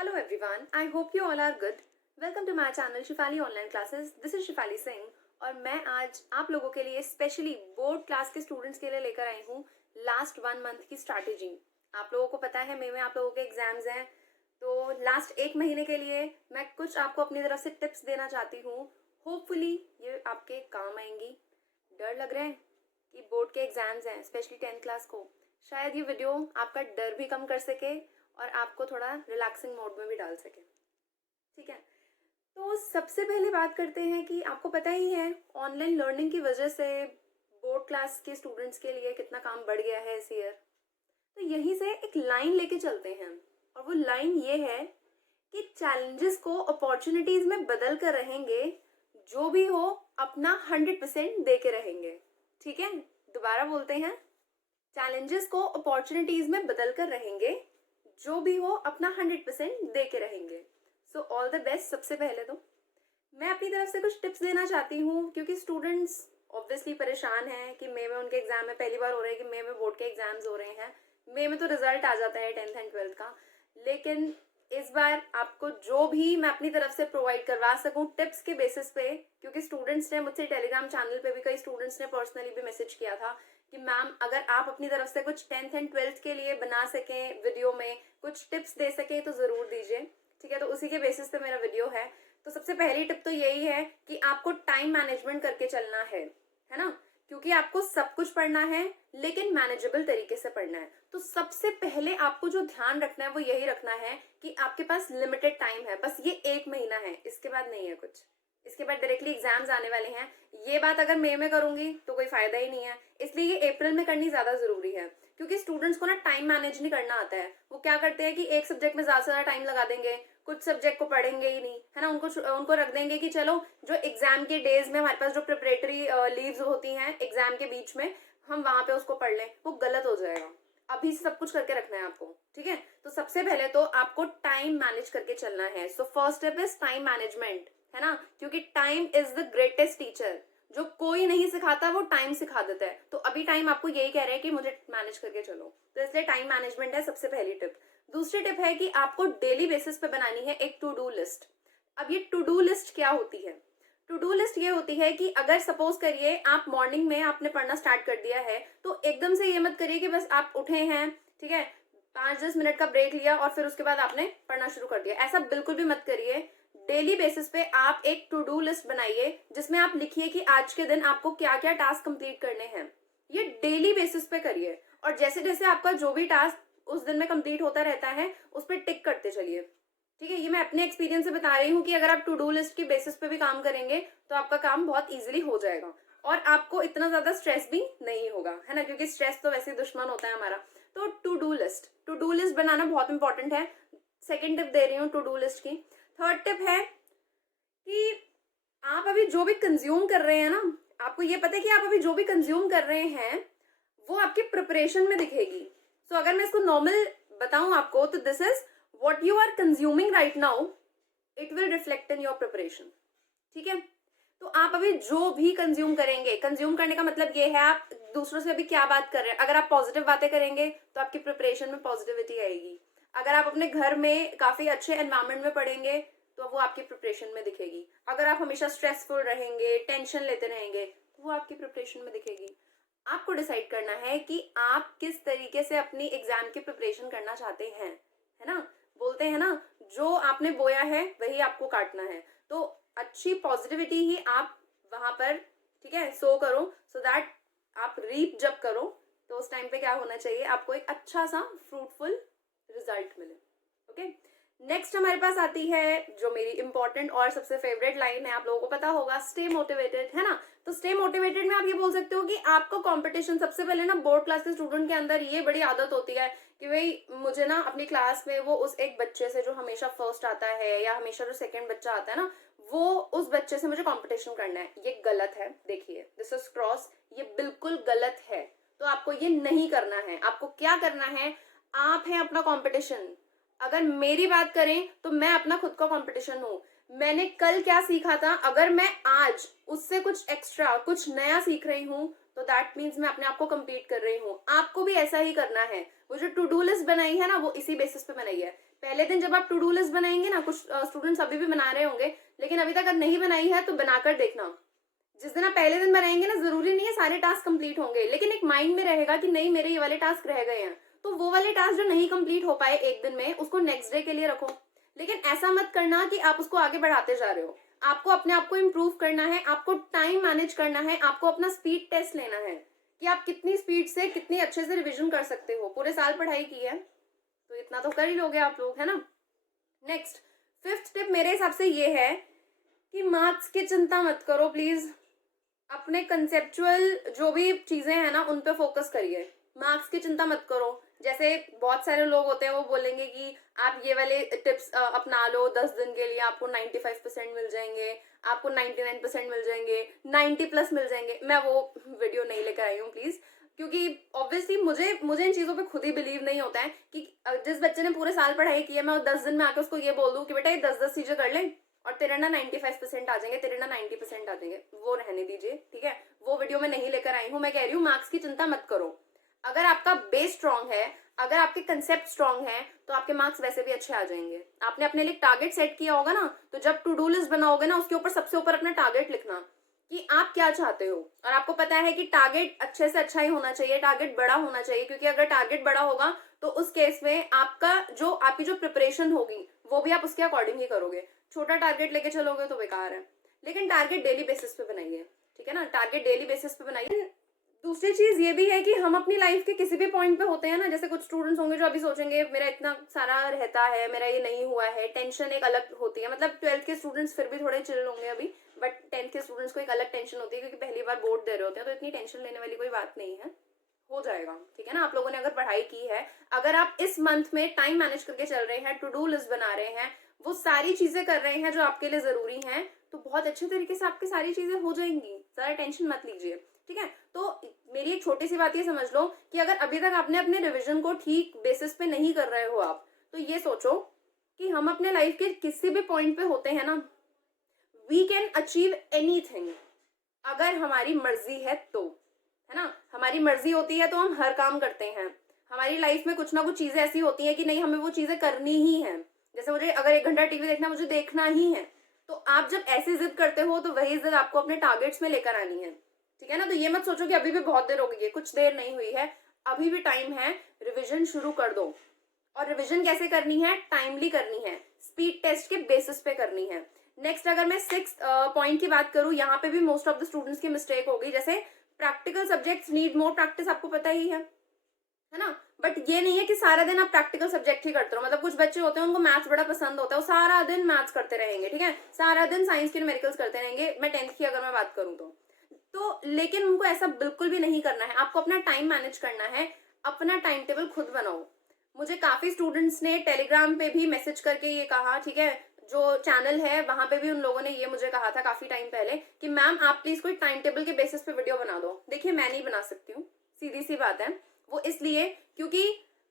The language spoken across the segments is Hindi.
Hello everyone, I hope you all are good. Welcome to my channel Shifali Online Classes. This is Shifali Singh और मैं आज आप लोगों के लिए स्पेशली बोर्ड क्लास के स्टूडेंट्स के लिए लेकर आई हूँ लास्ट 1 मंथ की स्ट्रैटेजी। आप लोगों को पता है मई में आप लोगों के एग्जाम्स हैं, तो लास्ट 1 महीने के लिए मैं कुछ आपको अपनी तरफ से टिप्स देना चाहती हूँ। होपफुली ये आपके काम आएंगी। डर लग रहा है कि बोर्ड के एग्जाम्स हैं, स्पेशली 10th क्लास को, शायद ये वीडियो आपका डर भी कम कर सके और आपको थोड़ा रिलैक्सिंग मोड में भी डाल सके। ठीक है, तो सबसे पहले बात करते हैं कि आपको पता ही है ऑनलाइन लर्निंग की वजह से बोर्ड क्लास के स्टूडेंट्स के लिए कितना काम बढ़ गया है इस ईयर। तो यहीं से एक लाइन लेके चलते हैं और वो लाइन ये है कि चैलेंजेस को अपॉर्चुनिटीज में बदल कर रहेंगे, जो भी हो अपना 100% दे के रहेंगे। ठीक है, दोबारा बोलते हैं, चैलेंजेस को अपॉर्चुनिटीज में बदल कर रहेंगे, जो भी हो अपना 100% दे के रहेंगे। So all the best. सबसे पहले तो मैं अपनी तरफ से कुछ टिप्स देना चाहती हूँ, क्योंकि स्टूडेंट्स ऑब्वियसली परेशान हैं कि मई में उनके एग्जाम में, पहली बार हो रहा है कि मई में बोर्ड के एग्जाम्स हो रहे हैं। मई में तो रिजल्ट आ जाता है 10th एंड 12th का, लेकिन इस बार आपको जो भी मैं अपनी तरफ से प्रोवाइड करवा सकूं टिप्स के बेसिस पे, क्योंकि स्टूडेंट्स ने मुझसे टेलीग्राम चैनल पे भी, कई स्टूडेंट्स ने पर्सनली भी मैसेज किया था कि मैम अगर आप अपनी तरफ से कुछ 10th एंड 12th के लिए बना सकें, वीडियो में कुछ टिप्स दे सकें तो ज़रूर दीजिए। ठीक है, तो उसी के बेसिस पे मेरा वीडियो है। तो सबसे पहली टिप तो यही है कि आपको टाइम मैनेजमेंट करके चलना है ना, क्योंकि आपको सब कुछ पढ़ना है लेकिन मैनेजेबल तरीके से पढ़ना है। तो सबसे पहले आपको जो ध्यान रखना है वो यही रखना है कि आपके पास लिमिटेड टाइम है, बस ये 1 महीना है, इसके बाद नहीं है कुछ। इसके बाद डायरेक्टली एग्जाम्स आने वाले हैं। ये बात अगर मई में करूंगी तो कोई फायदा ही नहीं है, इसलिए ये अप्रैल में करनी ज्यादा जरूरी है। क्योंकि स्टूडेंट्स को ना टाइम मैनेज नहीं करना आता है। वो क्या करते हैं कि एक सब्जेक्ट में ज्यादा से ज्यादा टाइम लगा देंगे, कुछ सब्जेक्ट को पढ़ेंगे ही नहीं, है ना। उनको रख देंगे कि चलो जो एग्जाम के डेज में हमारे पास जो प्रिपरेटरी लीव्स होती हैं एग्जाम के बीच में, हम वहां पे उसको पढ़ लें। वो गलत हो जाएगा। अभी से सब कुछ करके रखना है आपको। ठीक है, तो सबसे पहले तो आपको टाइम मैनेज करके चलना है। So first step is time management, है ना, क्योंकि time is the greatest teacher. जो कोई नहीं सिखाता वो टाइम सिखा देता है। तो अभी टाइम आपको यही कह रहा है कि मुझे मैनेज करके चलो, तो इसलिए टाइम मैनेजमेंट है सबसे पहली टिप। दूसरी टिप है कि आपको डेली बेसिस पे बनानी है एक टू डू लिस्ट। अब ये टू डू लिस्ट क्या होती है? टू डू लिस्ट ये होती है कि अगर सपोज करिए आप मॉर्निंग में आपने पढ़ना स्टार्ट कर दिया है, तो एकदम से ये मत करिए कि बस आप उठे हैं, ठीक है, 5-10 मिनट का ब्रेक लिया और फिर उसके बाद आपने पढ़ना शुरू कर दिया। ऐसा बिल्कुल भी मत करिए। डेली बेसिस पे आप एक टू डू लिस्ट बनाइए जिसमें आप लिखिए कि आज के दिन आपको क्या क्या टास्क कंप्लीट करने हैं। ये डेली बेसिस पे करिए और जैसे जैसे आपका जो भी टास्क उस दिन में कंप्लीट होता रहता है उस पर टिक करते चलिए। ठीक है, ये मैं अपने एक्सपीरियंस से बता रही हूँ कि अगर आप टू डू लिस्ट की बेसिस पे भी काम करेंगे तो आपका काम बहुत इजीली हो जाएगा और आपको इतना ज्यादा स्ट्रेस भी नहीं होगा, है ना, क्योंकि स्ट्रेस तो वैसे दुश्मन होता है हमारा। तो टू डू लिस्ट बनाना बहुत इंपॉर्टेंट है। सेकेंड टिप दे रही हूँ टू डू लिस्ट की। थर्ड टिप है कि आप अभी जो भी कंज्यूम कर रहे हैं ना, आपको ये पता है कि आप अभी जो भी कंज्यूम कर रहे हैं वो आपकी प्रिपरेशन में दिखेगी। सो अगर मैं इसको नॉर्मल बताऊं आपको, तो this is what you are consuming right now, it will reflect in your preparation. ठीक है, तो आप अभी जो भी कंज्यूम करेंगे, कंज्यूम करने का मतलब ये है आप दूसरों से अभी क्या बात कर रहे हैं। अगर आप पॉजिटिव बातें करेंगे तो आपकी प्रिपरेशन में पॉजिटिविटी आएगी। अगर आप अपने घर में काफी अच्छे एनवायरमेंट में पढ़ेंगे तो वो आपकी प्रिपरेशन में दिखेगी। अगर आप हमेशा स्ट्रेसफुल रहेंगे, टेंशन लेते रहेंगे, तो वो आपकी प्रिपरेशन में दिखेगी। आपको डिसाइड करना है कि आप किस तरीके से अपनी एग्जाम की प्रिपरेशन करना चाहते हैं, है ना। बोलते हैं ना, जो आपने बोया है वही आपको काटना है। तो अच्छी पॉजिटिविटी ही आप वहां पर, ठीक है, सो करो, सो दैट आप रीप जब करो तो उस टाइम पे क्या होना चाहिए, आपको एक अच्छा सा फ्रूटफुल रिजल्ट मिले। ओके, नेक्स्ट हमारे पास आती है जो मेरी इंपॉर्टेंट और सबसे फेवरेट लाइन है, आप लोगों को पता होगा, स्टे मोटिवेटेड, है ना। तो स्टे मोटिवेटेड में आप ये बोल सकते हो कि आपको कंपटीशन, सबसे पहले ना बोर्ड क्लास के स्टूडेंट के अंदर ये बड़ी आदत होती है कि भाई मुझे ना अपनी क्लास में वो उस एक बच्चे से जो हमेशा फर्स्ट आता है या हमेशा जो सेकंड बच्चा आता है ना, वो उस बच्चे से मुझे कंपटीशन करना है। ये गलत है। देखिए, दिस इज क्रॉस, ये बिल्कुल गलत है। तो आपको ये नहीं करना है। आपको क्या करना है, आप हैं अपना कंपटीशन। अगर मेरी बात करें तो मैं अपना खुद का कंपटीशन हूं। मैंने कल क्या सीखा था, अगर मैं आज उससे कुछ एक्स्ट्रा, कुछ नया सीख रही हूं तो दैट मीन्स मैं अपने आप को कंप्लीट कर रही हूँ। आपको भी ऐसा ही करना है। वो जो टू डू लिस्ट बनाई है ना, वो इसी बेसिस पे बनाई है। पहले दिन जब आप टू डू लिस्ट बनाएंगे ना, कुछ स्टूडेंट्स अभी भी बना रहे होंगे, लेकिन अभी तक अगर नहीं बनाई है तो बनाकर देखना। जिस दिन आप पहले दिन बनाएंगे ना, जरूरी नहीं है सारे टास्क कंप्लीट होंगे, लेकिन एक माइंड में रहेगा कि नहीं मेरे ये वाले टास्क रह गए हैं, तो वो वाले टास्क जो नहीं कंप्लीट हो पाए एक दिन में, उसको नेक्स्ट डे के लिए रखो। लेकिन ऐसा मत करना कि आप उसको आगे बढ़ाते जा रहे हो। आपको अपने आप को इम्प्रूव करना है, आपको टाइम मैनेज करना है, आपको अपना स्पीड टेस्ट लेना है कि आप कितनी स्पीड से कितनी अच्छे से रिविजन कर सकते हो। पूरे साल पढ़ाई की है तो इतना तो कर ही लोगे आप लोग, है ना। नेक्स्ट, फिफ्थ टिप मेरे हिसाब से ये है कि मार्क्स की चिंता मत करो प्लीज। अपने कंसेप्चुअल जो भी चीजें हैं ना, उन पे फोकस करिए। मार्क्स की चिंता मत करो। जैसे बहुत सारे लोग होते हैं, वो बोलेंगे कि आप ये वाले टिप्स अपना लो, 10 दिन के लिए आपको 95% मिल जाएंगे, आपको 99% मिल जाएंगे, 90+ मिल जाएंगे। मैं वो वीडियो नहीं लेकर आई हूँ प्लीज, क्योंकि ऑब्वियसली मुझे इन चीज़ों पे खुद ही बिलीव नहीं होता है कि जिस बच्चे ने पूरे साल पढ़ाई की है, मैं 10 दिन में आके उसको ये बोल दूँ कि बेटा ये 10-10 चीज़ें कर ले और तेरे ना 95% आ जाएंगे, तेरे ना 90% आ जाएंगे। वो रहने दीजिए, ठीक है। वो वीडियो मैं नहीं लेकर आई हूँ। मैं कह रही हूँ मार्क्स की चिंता मत करो। अगर आपका बेस स्ट्रांग है, अगर आपके कंसेप्ट स्ट्रांग है, तो आपके मार्क्स वैसे भी अच्छे आ जाएंगे। आपने अपने लिए टारगेट सेट किया होगा ना, तो जब टू डू लिस्ट बनाओगे ना, उसके ऊपर सबसे ऊपर अपना टारगेट लिखना कि आप क्या चाहते हो। और आपको पता है कि टारगेट अच्छे से अच्छा ही होना चाहिए, टारगेट बड़ा होना चाहिए, क्योंकि अगर टारगेट बड़ा होगा तो उस केस में आपकी जो प्रिपरेशन होगी वो भी आप उसके अकॉर्डिंग ही करोगे। छोटा टारगेट लेके चलोगे तो बेकार है। लेकिन टारगेट डेली बेसिस पे बनाइए, ठीक है ना। टारगेट डेली बेसिस पे बनाइए। दूसरी चीज ये भी है कि हम अपनी लाइफ के किसी भी पॉइंट पे होते हैं ना, जैसे कुछ स्टूडेंट्स होंगे जो अभी सोचेंगे मेरा इतना सारा रहता है, मेरा ये नहीं हुआ है, टेंशन एक अलग होती है। मतलब 12th के स्टूडेंट्स फिर भी थोड़े चिल होंगे अभी, बट 10th के स्टूडेंट्स को एक अलग टेंशन होती है, क्योंकि पहली बार बोर्ड दे रहे होते हैं, तो इतनी टेंशन लेने वाली कोई बात नहीं है, हो जाएगा, ठीक है ना। आप लोगों ने अगर पढ़ाई की है, अगर आप इस मंथ में टाइम मैनेज करके चल रहे हैं, टू डू लिस्ट बना रहे हैं, वो सारी चीजें कर रहे हैं जो आपके लिए जरूरी हैं, तो बहुत अच्छे तरीके से आपकी सारी चीजें हो जाएंगी। ज्यादा टेंशन मत लीजिए, ठीक है। तो मेरी एक छोटी सी बात ये समझ लो कि अगर अभी तक आपने अपने रिविजन को ठीक बेसिस पे नहीं कर रहे हो आप, तो ये सोचो कि हम अपने लाइफ के किसी भी पॉइंट पे होते हैं ना, वी कैन अचीव एनीथिंग अगर हमारी मर्जी है तो, है ना। हमारी मर्जी होती है तो हम हर काम करते हैं। हमारी लाइफ में कुछ ना कुछ चीजें ऐसी होती हैं कि नहीं, हमें वो चीजें करनी ही है। जैसे मुझे अगर 1 घंटा टीवी देखना, मुझे देखना ही है, तो आप जब ऐसी जिद करते हो तो वही जिद आपको अपने टारगेट्स में लेकर आनी है, ठीक है ना। तो ये मत सोचो कि अभी भी बहुत देर हो गई है, कुछ देर नहीं हुई है, अभी भी टाइम है। रिविजन शुरू कर दो। और रिविजन कैसे करनी है? टाइमली करनी है, स्पीड टेस्ट के बेसिस पे करनी है। नेक्स्ट, अगर मैं 6th पॉइंट की बात करूं, यहाँ पे भी मोस्ट ऑफ द स्टूडेंट्स की मिस्टेक होगी। जैसे practical subjects need more practice, आपको पता ही है ना। बट ये नहीं है कि सारा दिन आप प्रैक्टिकल सब्जेक्ट ही करते रहो। मतलब कुछ बच्चे होते हैं उनको मैथ्स बड़ा पसंद होता है, वो सारा दिन मैथ्स करते रहेंगे, ठीक है, सारा दिन साइंस के न्यूमेरिकल्स करते रहेंगे। मैं 10th की अगर मैं बात करूं तो लेकिन उनको ऐसा बिल्कुल भी नहीं करना है। आपको अपना टाइम मैनेज करना है, अपना टाइम टेबल खुद बनाओ। मुझे काफी स्टूडेंट्स ने टेलीग्राम पे भी मैसेज करके ये कहा, ठीक है, जो चैनल है वहां पे भी उन लोगों ने ये मुझे कहा था काफी टाइम पहले कि मैम आप प्लीज कोई टाइम टेबल के बेसिस पे वीडियो बना दो। देखिए मैं नहीं बना सकती हूँ, सीधी सी बात है। वो इसलिए क्योंकि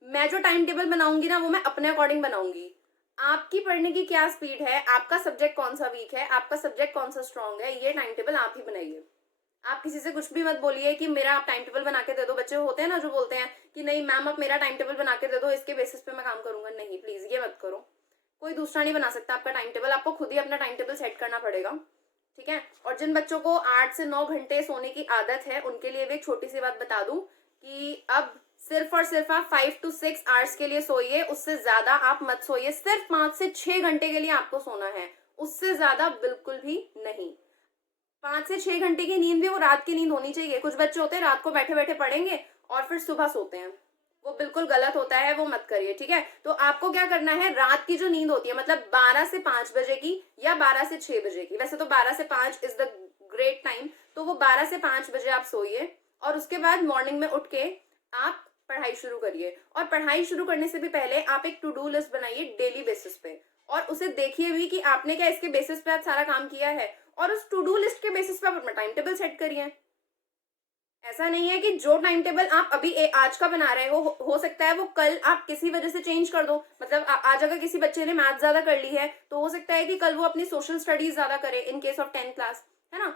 मैं जो टाइम टेबल बनाऊंगी ना, वो मैं अपने अकॉर्डिंग बनाऊंगी। आपकी पढ़ने की क्या स्पीड है, आपका सब्जेक्ट कौन सा वीक है, आपका सब्जेक्ट कौन सा स्ट्रांग है, ये टाइम टेबल आप ही बनाइए। आप किसी से कुछ भी मत बोलिए कि मेरा आप टाइम टेबल बना के दे दो। बच्चे होते हैं ना जो बोलते हैं कि नहीं मैम आप मेरा टाइम टेबल बना के दे दो, इसके बेसिस पे मैं काम करूंगा। नहीं, प्लीज ये मत करो। कोई दूसरा नहीं बना सकता आपका टाइम टेबल, आपको खुद ही अपना टाइम टेबल सेट करना पड़ेगा, ठीक है। और जिन बच्चों को 8 से 9 घंटे सोने की आदत है, उनके लिए भी एक छोटी सी बात बता दूं कि अब सिर्फ और सिर्फ आप 5 to 6 आवर्स के लिए सोइए, उससे ज्यादा आप मत सोइए। सिर्फ 5 से 6 घंटे के लिए आपको सोना है, उससे ज्यादा बिल्कुल भी नहीं। 5 से 6 घंटे की नींद भी वो रात की नींद होनी चाहिए। कुछ बच्चे होते हैं रात को बैठे बैठे पढ़ेंगे और फिर सुबह सोते हैं, वो बिल्कुल गलत होता है, वो मत करिए, ठीक है। तो आपको क्या करना है, रात की जो नींद होती है, मतलब 12 से 5 बजे की या 12 से 6 बजे की, वैसे तो 12 से 5 इज द ग्रेट टाइम, तो वो 12 से 5 बजे आप सोइए और उसके बाद मॉर्निंग में उठ के आप पढ़ाई शुरू करिए। और पढ़ाई शुरू करने से भी पहले आप एक टू डू लिस्ट बनाइए डेली बेसिस पे, और उसे देखिए भी कि आपने क्या इसके बेसिस पे आज सारा काम किया है, और उस टू डू लिस्ट के बेसिस पे आप अपना टाइम टेबल सेट करिए। ऐसा नहीं है कि जो टाइम टेबल आप अभी आज का बना रहे हो सकता है वो कल आप किसी वजह से चेंज कर दो। मतलब आज अगर किसी बच्चे ने मैथ ज्यादा कर ली है तो हो सकता है कि कल वो अपनी सोशल स्टडीज ज्यादा करे, in case of 10th class, है ना।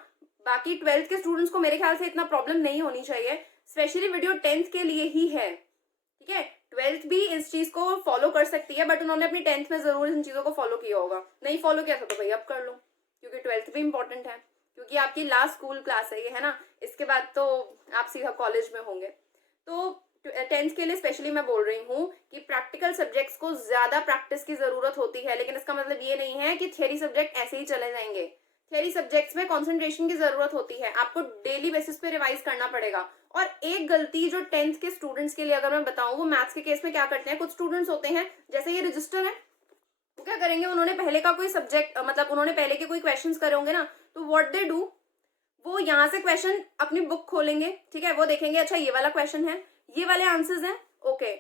बाकी 12th के स्टूडेंट्स को मेरे ख्याल से इतना प्रॉब्लम नहीं होनी चाहिए। स्पेशली वीडियो 10th के लिए ही है, ठीक है। ट्वेल्थ भी इस चीज को फॉलो कर सकती है, बट उन्होंने अपनी 10th में जरूर इन चीजों को फॉलो किया होगा। नहीं फॉलो किया था तो भाई अब कर लो, क्योंकि ट्वेल्थ भी इंपॉर्टेंट है, क्योंकि आपकी लास्ट स्कूल क्लास है ये, है ना। इसके बाद तो आप सीधा कॉलेज में होंगे। तो 10th के लिए स्पेशली मैं बोल रही हूँ कि प्रैक्टिकल सब्जेक्ट्स को ज्यादा प्रैक्टिस की जरूरत होती है, लेकिन इसका मतलब ये नहीं है कि थियरी सब्जेक्ट ऐसे ही चले जाएंगे। थियरी सब्जेक्ट्स में कंसंट्रेशन की जरूरत होती है, आपको डेली बेसिस पे रिवाइज करना पड़ेगा। और एक गलती जो 10th के स्टूडेंट्स के लिए अगर मैं बताऊं, वो मैथ्स के केस में क्या करते हैं, कुछ स्टूडेंट्स होते हैं, जैसे ये रजिस्टर है, वो क्या करेंगे, उन्होंने पहले का कोई सब्जेक्ट मतलब उन्होंने पहले के कोई क्वेश्चंस करे होंगे ना, तो व्हाट दे डू, वो यहाँ से क्वेश्चन अपनी बुक खोलेंगे, ठीक है, वो देखेंगे अच्छा ये वाला क्वेश्चन है, ये वाले आंसर्स हैं, ओके,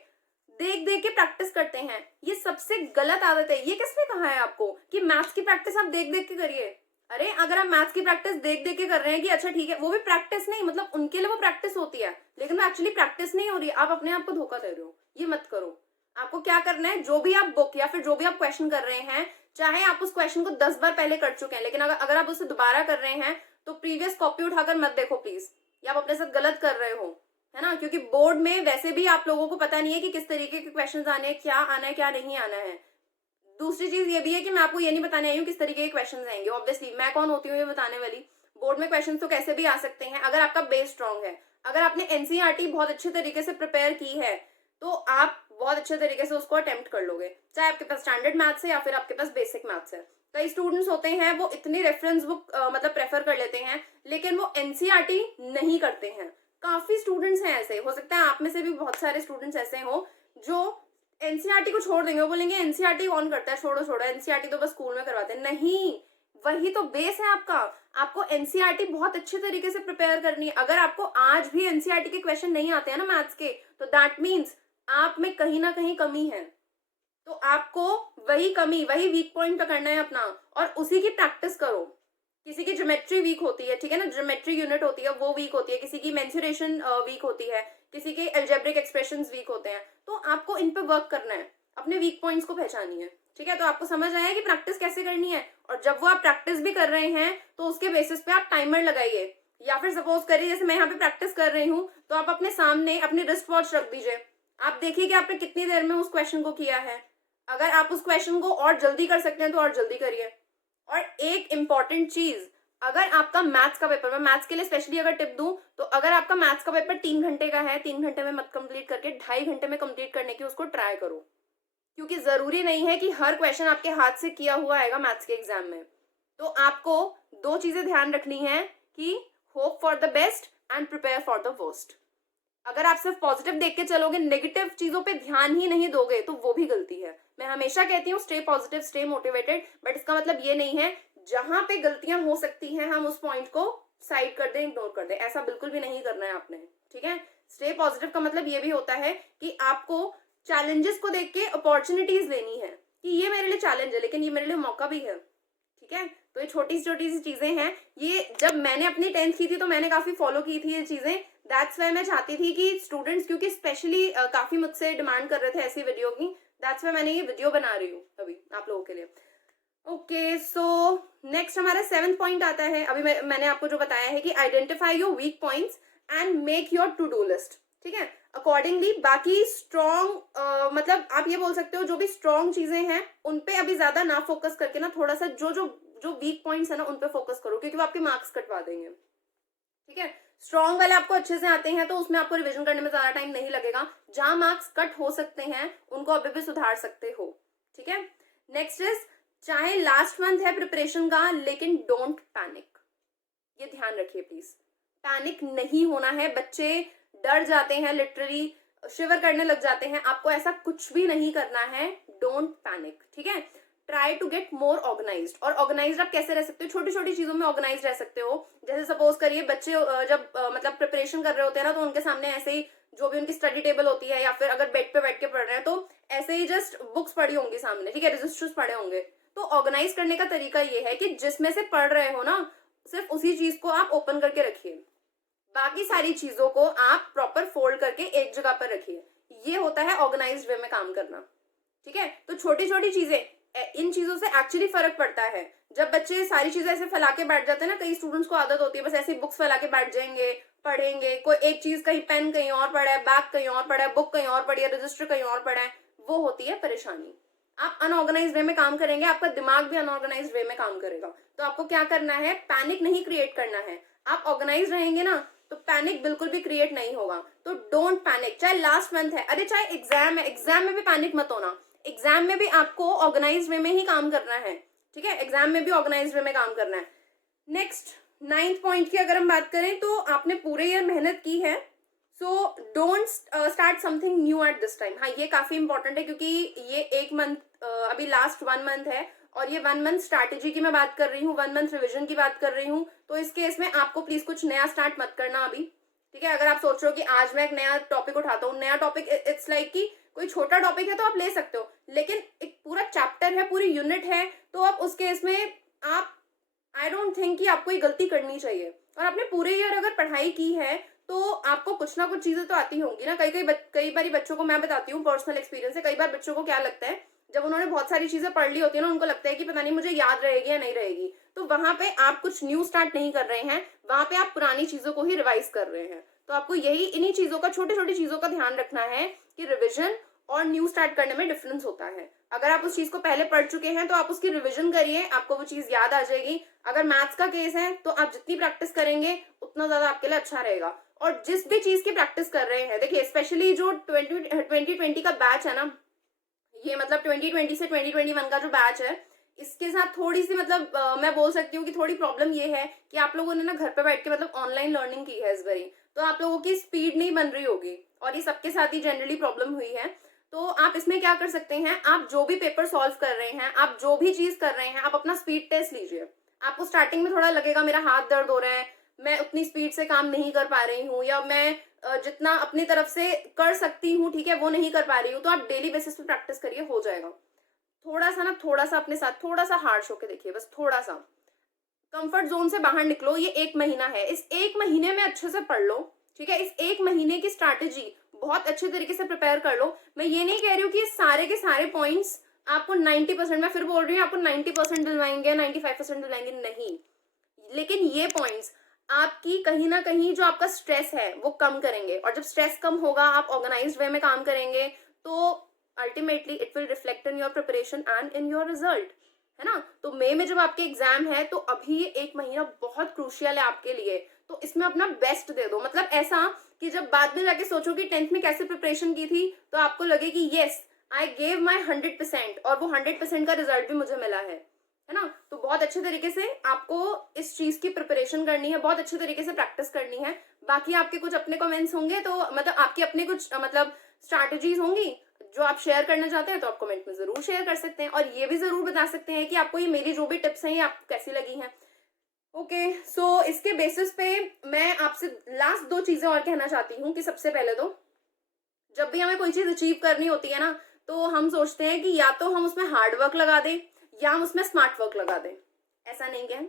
देख देख के प्रैक्टिस करते हैं। ये सबसे गलत आदत है। ये किसने कहा है आपको कि मैथ्स की प्रैक्टिस आप देख देख के करिए? अरे अगर आप मैथ्स की प्रैक्टिस देख देख के कर रहे हैं कि अच्छा ठीक है, वो भी प्रैक्टिस नहीं, मतलब उनके लिए वो प्रैक्टिस होती है, लेकिन वो एक्चुअली प्रैक्टिस नहीं हो रही है, आप अपने आप को धोखा दे रहे हो। ये मत करो। आपको क्या करना है, जो भी आप बुक या फिर जो भी आप क्वेश्चन कर रहे हैं, चाहे आप उस क्वेश्चन को 10 बार पहले कर चुके हैं, लेकिन अगर आप उसे दोबारा कर रहे हैं तो प्रीवियस कॉपी उठाकर मत देखो प्लीज, या आप अपने साथ गलत कर रहे हो, है ना। क्योंकि बोर्ड में वैसे भी आप लोगों को पता नहीं है कि किस तरीके के क्वेश्चंस आने हैं, क्या आना है क्या नहीं आना है। दूसरी चीज ये भी है कि मैं आपको ये नहीं बताने आई हूँ किस तरीके के क्वेश्चंस आएंगे। ऑब्वियसली मैं कौन होती हूँ ये बताने वाली। बोर्ड में क्वेश्चंस तो कैसे भी आ सकते हैं, अगर आपका बेस स्ट्रांग है, अगर आपने एनसीईआरटी बहुत अच्छे तरीके से प्रिपेयर की है, तो आप बहुत अच्छे तरीके से उसको अटेम्प्ट कर लोगे, चाहे आपके पास स्टैंडर्ड मैथ्स है या फिर आपके पास बेसिक मैथ्स है। कई स्टूडेंट्स होते हैं वो इतनी रेफरेंस बुक मतलब प्रेफर कर लेते हैं, लेकिन वो एनसीईआरटी नहीं करते हैं। काफी स्टूडेंट्स हैं ऐसे, हो सकता है आप में से भी बहुत सारे स्टूडेंट्स ऐसे हो जो एनसीईआरटी को छोड़ देंगे, वो बोलेंगे एनसीईआरटी कौन करता है, छोड़ो छोड़ो, एनसीईआरटी तो बस स्कूल में करवाते हैं। नहीं, वही तो बेस है आपका। आपको एनसीईआरटी बहुत अच्छे तरीके से प्रिपेयर करनी है। अगर आपको आज भी एनसीईआरटी के क्वेश्चन नहीं आते हैं ना मैथ्स के, तो दैट मीन्स आप में कहीं ना कहीं कमी है। तो आपको वही कमी, वही वीक पॉइंट पकड़ना है अपना, और उसी की प्रैक्टिस करो। किसी की ज्योमेट्री वीक होती है, ठीक है ना, ज्योमेट्री यूनिट होती है वो वीक होती है, किसी की मेंसुरेशन वीक होती है, किसी के अलजेब्रिक एक्सप्रेशंस वीक होते हैं, तो आपको इन पे वर्क करना है, अपने वीक पॉइंट्स को पहचानिए, ठीक है। तो आपको समझ आया कि प्रैक्टिस कैसे करनी है, और जब वो आप प्रैक्टिस भी कर रहे हैं तो उसके बेसिस पे आप टाइमर लगाइए, या फिर सपोज करिए जैसे मैं यहाँ पे प्रैक्टिस कर रही हूँ, तो आप अपने सामने अपनी रिस्ट वॉच रख दीजिए, आप देखिए कि आपने कितनी देर में उस क्वेश्चन को किया है। अगर आप उस क्वेश्चन को और जल्दी कर सकते हैं तो और जल्दी करिए। और एक इंपॉर्टेंट चीज, अगर आपका मैथ्स का पेपर, मैं मैथ्स के लिए स्पेशली अगर टिप दूं, तो अगर आपका मैथ्स का पेपर 3 घंटे का है, 3 घंटे में मत कंप्लीट करके 2.5 घंटे में कंप्लीट करने की उसको ट्राई करो, क्योंकि जरूरी नहीं है कि हर क्वेश्चन आपके हाथ से किया हुआ आएगा मैथ्स के एग्जाम में। तो आपको दो चीजें ध्यान रखनी है कि hope for the best and prepare for the worst. अगर आप सिर्फ पॉजिटिव देख के चलोगे, नेगेटिव चीजों पे ध्यान ही नहीं दोगे, तो वो भी गलती है। मैं हमेशा कहती हूँ stay positive, stay motivated, but इसका मतलब ये नहीं है जहां पे गलतियां हो सकती हैं हम उस पॉइंट को साइड कर दें, इग्नोर कर दें, ऐसा बिल्कुल भी नहीं करना है आपने, ठीक है। स्टे पॉजिटिव का मतलब ये भी होता है कि आपको चैलेंजेस को देख के अपॉर्चुनिटीज लेनी है, कि ये मेरे लिए चैलेंज है लेकिन ये मेरे लिए मौका भी है, ठीक है। तो ये छोटी सी चीजें हैं। ये जब मैंने अपनी 10th की थी तो मैंने काफी फॉलो की थी ये चीजें। दैट्स वाई मैं चाहती थी कि स्टूडेंट्स, क्योंकि स्पेशली काफी मुझसे डिमांड कर रहे थे ऐसी वीडियो की, दैट्स वाई मैंने ये वीडियो बना रही हूँ अभी आप लोगों के लिए। ओके, सो नेक्स्ट हमारा 7th पॉइंट आता है। अभी मैंने आपको जो बताया है कि identify your weak points and make your to do list, ठीक है। अकॉर्डिंगली बाकी स्ट्रॉन्ग मतलब आप ये बोल सकते हो जो भी स्ट्रॉन्ग चीजें हैं उन पे अभी ज्यादा ना फोकस करके ना, थोड़ा सा जो जो जो वीक पॉइंट्स है ना उन पे फोकस करो, क्योंकि वो आपके मार्क्स कटवा देंगे, ठीक है। स्ट्रॉन्ग वाले आपको अच्छे से आते हैं तो उसमें आपको रिवीजन करने में ज्यादा टाइम नहीं लगेगा। जहां मार्क्स कट हो सकते हैं उनको अभी भी सुधार सकते हो, ठीक है। नेक्स्ट इज, चाहे लास्ट मंथ है प्रिपरेशन का, लेकिन डोंट पैनिक। ये ध्यान रखिए प्लीज, पैनिक नहीं होना है। बच्चे डर जाते हैं, लिटरली शिवर करने लग जाते हैं, आपको ऐसा कुछ भी नहीं करना है। डोंट पैनिक, ठीक है। Try to get more organised. और ऑर्गेनाइज्ड आप कैसे रह सकते हो, छोटी छोटी चीजों में ऑर्गेनाइज रह सकते हो। जैसे सपोज करिए बच्चे जब मतलब प्रिपरेशन कर रहे होते हैं ना, तो उनके सामने ऐसे ही जो भी उनकी स्टडी टेबल होती है, या फिर अगर बेड पे बैठ के पढ़ रहे हैं तो ऐसे ही जस्ट बुक्स पढ़ी होंगी सामने, ठीक है, रजिस्टर्स पढ़े होंगे। तो ऑर्गेनाइज करने का तरीका ये है कि जिसमें से पढ़ रहे हो ना, सिर्फ उसी चीज को आप ओपन करके रखिए, बाकी सारी चीजों को आप प्रॉपर फोल्ड करके एक जगह पर रखिए। ये होता है ऑर्गेनाइज्ड वे में काम करना, ठीक है। तो छोटी छोटी चीजें, इन चीजों से एक्चुअली फर्क पड़ता है। जब बच्चे सारी चीजें ऐसे फैला के बैठ जाते हैं ना, कई स्टूडेंट्स को आदत होती है बस ऐसी बुक्स फैला के बैठ जाएंगे, पढ़ेंगे, कोई एक चीज कहीं पेन कहीं और पड़ा है, बैग कहीं और पड़ा है, बुक कहीं और पड़ी है, रजिस्टर कहीं और पड़ा है, वो होती है परेशानी। आप अनऑर्गेनाइज वे में काम करेंगे, आपका दिमाग भी अनऑर्गेनाइज वे में काम करेगा। तो आपको क्या करना है, पैनिक नहीं क्रिएट करना है। आप ऑर्गेनाइज रहेंगे ना तो पैनिक बिल्कुल भी क्रिएट नहीं होगा। तो डोंट पैनिक, चाहे लास्ट मंथ है, अरे चाहे एग्जाम है, एग्जाम में भी पैनिक मत होना। एग्जाम में भी आपको ऑर्गेनाइज वे में ही काम करना है, ठीक है, एग्जाम में भी ऑर्गेनाइज वे में काम करना है। नेक्स्ट 9th पॉइंट की अगर हम बात करें तो आपने पूरे ईयर मेहनत की है, so don't start something new at this time. हाँ, ये काफी इंपॉर्टेंट है क्योंकि ये एक मंथ, अभी लास्ट 1 मंथ है और ये 1 मंथ स्ट्रैटेजी की मैं बात कर रही हूँ, 1 मंथ रिविजन की बात कर रही हूँ। तो इस केस में आपको प्लीज कुछ नया स्टार्ट मत करना अभी, ठीक है। अगर आप सोच रहे हो कि आज मैं एक नया टॉपिक उठाता हूँ, नया टॉपिक, इट्स लाइक कि कोई छोटा टॉपिक है तो आप ले सकते हो, लेकिन एक पूरा चैप्टर है, पूरी यूनिट है, तो आप उस केस में आप, आई डोंट थिंक कि आपको ये गलती करनी चाहिए। और आपने पूरे ईयर अगर पढ़ाई की है तो आपको कुछ ना कुछ चीजें तो आती होंगी ना। कई बार बच्चों को मैं बताती हूँ, पर्सनल एक्सपीरियंस है, कई बार बच्चों को क्या लगता है, जब उन्होंने बहुत सारी चीजें पढ़ ली होती है ना, उनको लगता है कि पता नहीं मुझे याद रहेगी या नहीं रहेगी। तो वहां पे आप कुछ न्यू स्टार्ट नहीं कर रहे हैं, वहां पे आप पुरानी चीजों को ही रिवाइज कर रहे हैं। तो आपको यही, इन्हीं चीजों का, छोटी छोटी चीजों का ध्यान रखना है कि रिविजन और न्यू स्टार्ट करने में डिफरेंस होता है। अगर आप उस चीज को पहले पढ़ चुके हैं तो आप उसकी रिवीजन करिए, आपको वो चीज याद आ जाएगी। अगर मैथ्स का केस है तो आप जितनी प्रैक्टिस करेंगे उतना ज्यादा आपके लिए अच्छा रहेगा। और जिस भी चीज की प्रैक्टिस कर रहे हैं, देखिए स्पेशली जो 2020 का बैच है ना, ये मतलब 2020 से 2021 का जो बैच है, इसके साथ थोड़ी सी मतलब मैं बोल सकती हूँ कि थोड़ी प्रॉब्लम ये है कि आप लोगों ने ना घर पे बैठ के मतलब ऑनलाइन लर्निंग की है इस बारी, तो आप लोगों की स्पीड नहीं बन रही होगी, और ये सबके साथ ही जनरली प्रॉब्लम हुई है। तो आप इसमें क्या कर सकते हैं, आप जो भी पेपर सॉल्व कर रहे हैं, आप जो भी चीज कर रहे हैं, आप अपना स्पीड टेस्ट लीजिए। आपको स्टार्टिंग में थोड़ा लगेगा मेरा हाथ दर्द हो रहा है, मैं उतनी स्पीड से काम नहीं कर पा रही हूँ, या मैं जितना अपनी तरफ से कर सकती हूँ, ठीक है, वो नहीं कर पा रही हूँ, तो आप डेली बेसिस पे प्रैक्टिस करिए, हो जाएगा। थोड़ा सा ना, थोड़ा सा अपने साथ थोड़ा सा हार्श होके देखिए, बस थोड़ा सा कंफर्ट जोन से बाहर निकलो। ये 1 महीना है, इस 1 महीने में अच्छे से पढ़ लो, ठीक है। इस 1 महीने की स्ट्रैटेजी बहुत अच्छे तरीके से प्रिपेयर कर लो। मैं ये नहीं कह रही हूँ कि सारे के सारे पॉइंट्स आपको 90%, मैं फिर बोल रही हूँ आपको 90% दिलवाएंगे, 95% दिलवाएंगे, नहीं, लेकिन ये पॉइंट्स आपकी कहीं ना कहीं जो आपका स्ट्रेस है वो कम करेंगे। और जब स्ट्रेस कम होगा, आप ऑर्गेनाइज्ड वे में काम करेंगे, तो ultimately it will reflect in your preparation and in your result, है ना। तो मई में जब आपके एग्जाम है तो अभी ये 1 महीना बहुत क्रूशियल है आपके लिए, तो इसमें अपना बेस्ट दे दो। मतलब ऐसा कि जब बाद में जाके सोचो कि 10th में कैसे प्रिपरेशन की थी, तो आपको लगे कि येस, आई गेव माई 100%, और वो 100% का रिजल्ट भी मुझे मिला है ना। तो बहुत अच्छे तरीके से आपको इस चीज की प्रिपरेशन करनी है, बहुत अच्छे तरीके से प्रैक्टिस करनी है। बाकी आपके कुछ अपने कमेंट्स होंगे, तो मतलब आपकी अपने कुछ मतलब स्ट्रैटेजीज होंगी जो आप शेयर करना चाहते हैं, तो आप कमेंट में जरूर शेयर कर सकते हैं, और ये भी जरूर बता सकते हैं कि आपको ये मेरी जो भी टिप्स हैं ये आपको कैसी लगी हैं। ओके, सो इसके बेसिस पे मैं आपसे लास्ट 2 चीजें और कहना चाहती हूँ कि सबसे पहले तो जब भी हमें कोई चीज अचीव करनी होती है ना, तो हम सोचते हैं कि या तो हम उसमें हार्ड वर्क लगा दें या हम उसमें स्मार्ट वर्क लगा दें। ऐसा नहीं है,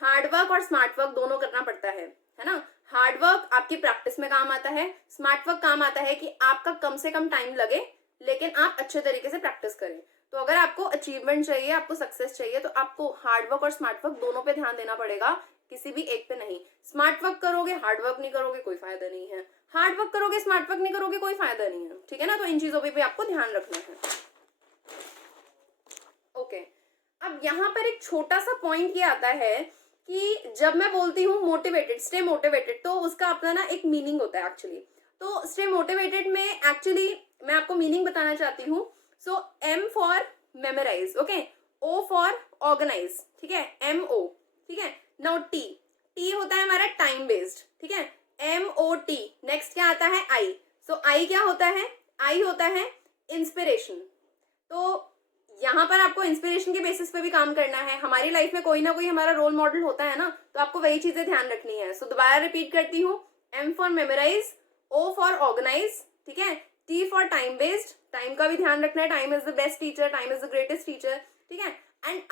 हार्ड वर्क और स्मार्ट वर्क दोनों करना पड़ता है ना। हार्ड वर्क आपकी प्रैक्टिस में काम आता है, स्मार्ट वर्क काम आता है कि आपका कम से कम टाइम लगे लेकिन आप अच्छे तरीके से प्रैक्टिस करें। तो अगर आपको अचीवमेंट चाहिए, आपको सक्सेस चाहिए, तो आपको हार्ड वर्क और स्मार्ट वर्क दोनों पे ध्यान देना पड़ेगा, किसी भी एक पे नहीं। स्मार्ट वर्क करोगे, हार्ड वर्क नहीं करोगे, कोई फायदा नहीं है। हार्ड वर्क करोगे, स्मार्ट वर्क नहीं करोगे, कोई फायदा नहीं है, ठीक है ना। तो इन चीजों पे भी आपको ध्यान रखना है। ओके, अब यहाँ पर एक छोटा सा पॉइंट ये आता है कि जब मैं बोलती हूँ मोटिवेटेड, स्टे मोटिवेटेड, तो उसका अपना ना एक मीनिंग होता है एक्चुअली। तो स्टे मोटिवेटेड में एक्चुअली मैं आपको मीनिंग बताना चाहती हूँ। So M for memorise, okay, O for organise, ठीक है, MO, ठीक है। नाउ T होता है हमारा टाइम बेस्ड, ठीक है, MOT। नेक्स्ट क्या आता है, I। सो I क्या होता है, I होता है इंस्पिरेशन। तो यहाँ पर आपको इंस्पिरेशन के बेसिस पे भी काम करना है। हमारी लाइफ में कोई ना कोई हमारा रोल मॉडल होता है ना, तो आपको वही चीजें ध्यान रखनी है। सो दोबारा रिपीट करती हूँ, M for memorise, O for organise, ठीक है, T for time based, time का भी ध्यान रखना है, time is the best teacher, time is the greatest teacher, ठीक है, एंड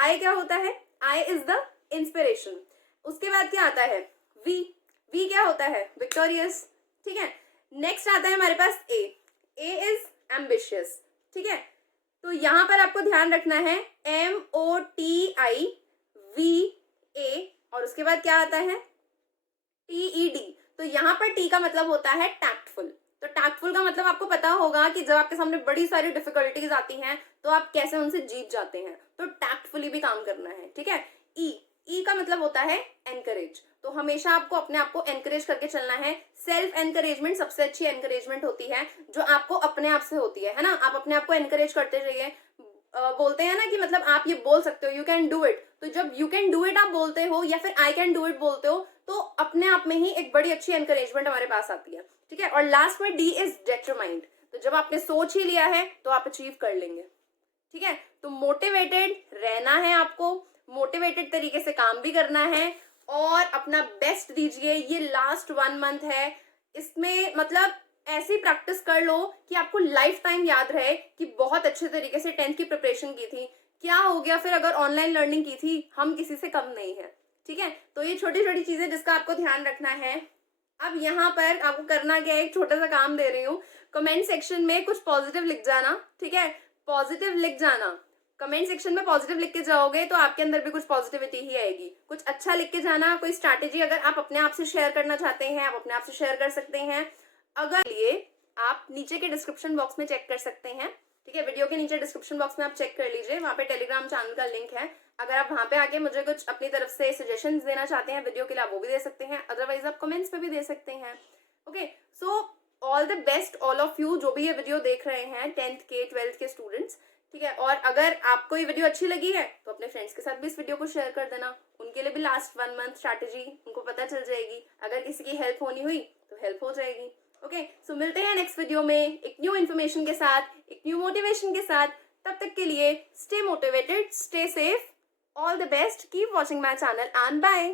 I क्या होता है, I इज द इंस्पिरेशन। उसके बाद क्या आता है, V क्या होता है, विक्टोरियस, ठीक है। नेक्स्ट आता है हमारे पास A इज एम्बिशियस, ठीक है। तो यहाँ पर आपको ध्यान रखना है MOTIVA और उसके बाद क्या आता है TED। तो यहाँ पर T का मतलब होता है टैक्टफुल। तो टैक्टफुल का मतलब आपको पता होगा कि जब आपके सामने बड़ी सारी डिफिकल्टीज आती हैं तो आप कैसे उनसे जीत जाते हैं, तो टैक्टफुली भी काम करना है, ठीक है। ई का मतलब होता है एनकरेज। तो हमेशा आपको अपने आप को एनकरेज करके चलना है। सेल्फ एनकरेजमेंट सबसे अच्छी एनकरेजमेंट होती है जो आपको अपने आप से होती है ना। आप अपने आप को एनकरेज करते रहिए। बोलते हैं ना कि मतलब आप ये बोल सकते हो, यू कैन डू इट। तो जब यू कैन डू इट आप बोलते हो या फिर आई कैन डू इट बोलते हो तो अपने आप में ही एक बड़ी अच्छी एनकरेजमेंट हमारे पास आती है, ठीक है। और लास्ट में डी इज डिटरमाइंड। तो जब आपने सोच ही लिया है तो आप अचीव कर लेंगे, ठीक है। तो मोटिवेटेड रहना है आपको, मोटिवेटेड तरीके से काम भी करना है और अपना बेस्ट दीजिए। ये लास्ट 1 मंथ है, इसमें मतलब ऐसी प्रैक्टिस कर लो कि आपको लाइफ टाइम याद रहे कि बहुत अच्छे तरीके से 10th की प्रिपरेशन की थी। क्या हो गया फिर अगर ऑनलाइन लर्निंग की थी, हम किसी से कम नहीं है, ठीक है। तो ये छोटी छोटी चीजें जिसका आपको ध्यान रखना है। अब यहाँ पर आपको करना क्या है, एक छोटा सा काम दे रही हूँ। कमेंट सेक्शन में कुछ पॉजिटिव लिख जाना, ठीक है। पॉजिटिव लिख जाना, कमेंट सेक्शन में पॉजिटिव लिख के जाओगे तो आपके अंदर भी कुछ पॉजिटिविटी ही आएगी। कुछ अच्छा लिख के जाना, कोई स्ट्रैटेजी अगर आप अपने आप से शेयर करना चाहते हैं आप अपने आप से शेयर कर सकते हैं। अगर लिए आप नीचे के डिस्क्रिप्शन बॉक्स में चेक कर सकते हैं, ठीक है। वीडियो के नीचे डिस्क्रिप्शन बॉक्स में आप चेक कर लीजिए, वहाँ पे टेलीग्राम चैनल का लिंक है। अगर आप वहाँ पे आके मुझे कुछ अपनी तरफ से सजेशंस देना चाहते हैं वीडियो के लिए, आप वो भी दे सकते हैं। अदरवाइज आप कमेंट्स में भी दे सकते हैं। Okay, so all the best all of you जो भी ये वीडियो देख रहे हैं 10th के 12th के स्टूडेंट्स, ठीक है। और अगर आपको ये वीडियो अच्छी लगी है तो अपने फ्रेंड्स के साथ भी इस वीडियो को शेयर कर देना। उनके लिए भी लास्ट 1 मंथ स्ट्रैटेजी उनको पता चल जाएगी। अगर किसी की हेल्प होनी हुई तो हेल्प हो जाएगी। ओके, सो मिलते हैं नेक्स्ट वीडियो में एक न्यू इन्फॉर्मेशन के साथ, एक न्यू मोटिवेशन के साथ। तब तक के लिए stay motivated, stay safe, all the best, keep watching my channel and bye.